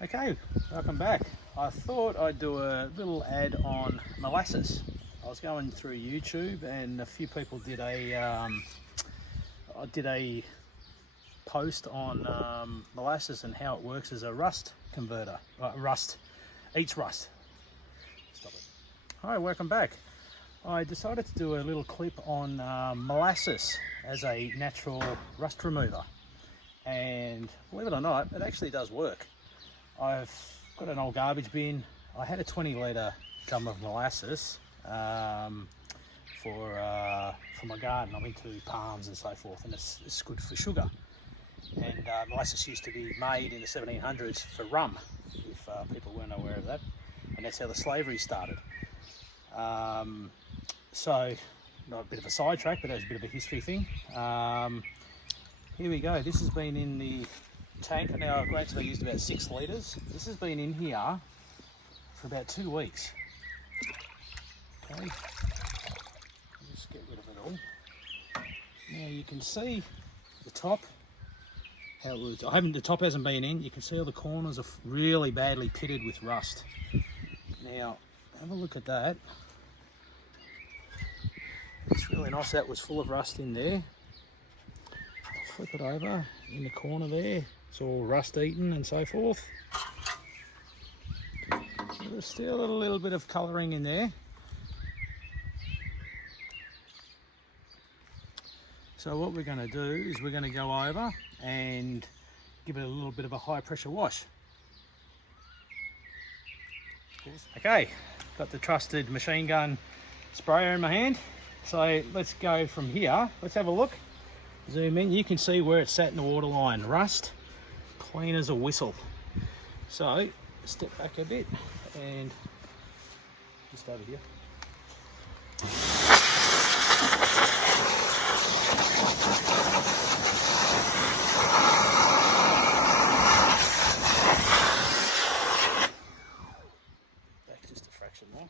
Okay, welcome back. I thought I'd do a little ad on Molasses. I was going through YouTube and a few people did a post on Molasses and how it works as a rust converter. Rust eats rust. Stop it. Hi, welcome back. I decided to do a little clip on Molasses as a natural rust remover, and believe it or not, it actually does work. I've got an old garbage bin. I had a 20-litre drum of molasses for my garden. I'm into palms and so forth, and it's good for sugar. And molasses used to be made in the 1700s for rum, if people weren't aware of that, and that's how the slavery started. So, not a bit of a sidetrack, but that's a bit of a history thing. Here we go. This has been in the tank. Now, granted, I used about 6 litres. This has been in here for about 2 weeks. Okay, just get rid of it all. Now you can see the top, how it was. The top hasn't been in. You can see all the corners are really badly pitted with rust. Now, have a look at that. It's really nice. That was full of rust in there. I'll flip it over in the corner there. It's all rust eaten and so forth. There's still a little bit of colouring in there. So what we're going to do is we're going to go over and give it a little bit of a high pressure wash. Okay, got the trusted machine gun sprayer in my hand. So let's go from here. Let's have a look. Zoom in. You can see where it's sat in the water line. Rust, clean as a whistle. So step back a bit and just over here. Back just a fraction more.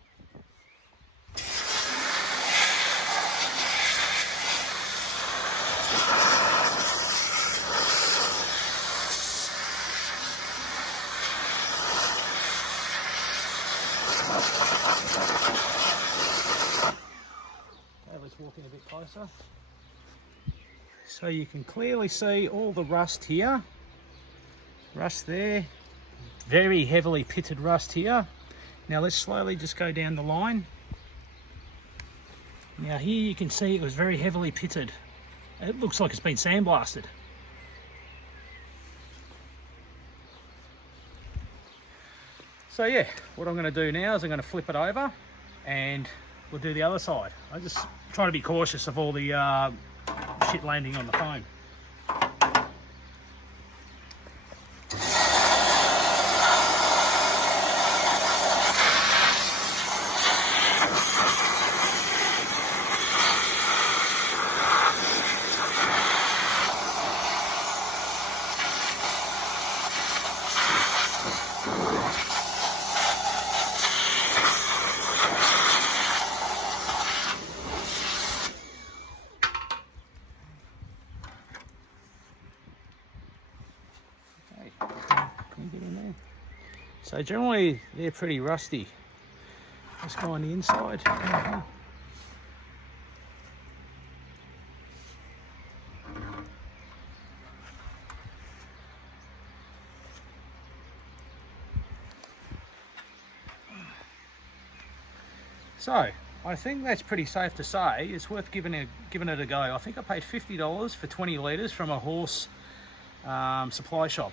Okay, let's walk in a bit closer. So you can clearly see all the rust here. Rust there. Very heavily pitted rust here. Now let's slowly just go down the line. Now here you can see it was very heavily pitted. It looks like it's been sandblasted. So yeah, what I'm going to do now is I'm going to flip it over and we'll do the other side. I just try to be cautious of all the shit landing on the phone. So generally they're pretty rusty. Let's go on the inside. So I think that's pretty safe to say. It's worth giving it a go. I think I paid $50 for 20 litres from a horse supply shop.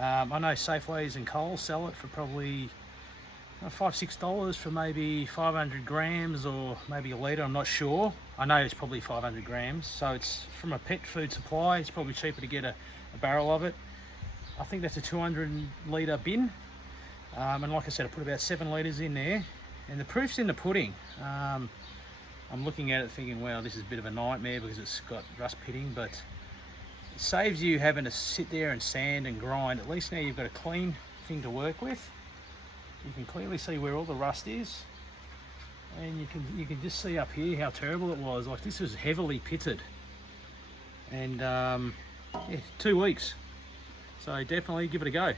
I know Safeways and Coles sell it for probably $5-6 for maybe 500 grams or maybe a litre, I'm not sure. I know it's probably 500 grams, so it's from a pet food supply. It's probably cheaper to get a barrel of it. I think that's a 200-litre bin, and like I said, I put about 7 litres in there, and the proof's in the pudding. I'm looking at it thinking, wow, this is a bit of a nightmare because it's got rust pitting, but it saves you having to sit there and sand and grind. At least now you've got a clean thing to work with. You can clearly see where all the rust is, and you can just see up here how terrible it was. Like, this was heavily pitted, and yeah, 2 weeks. So definitely give it a go.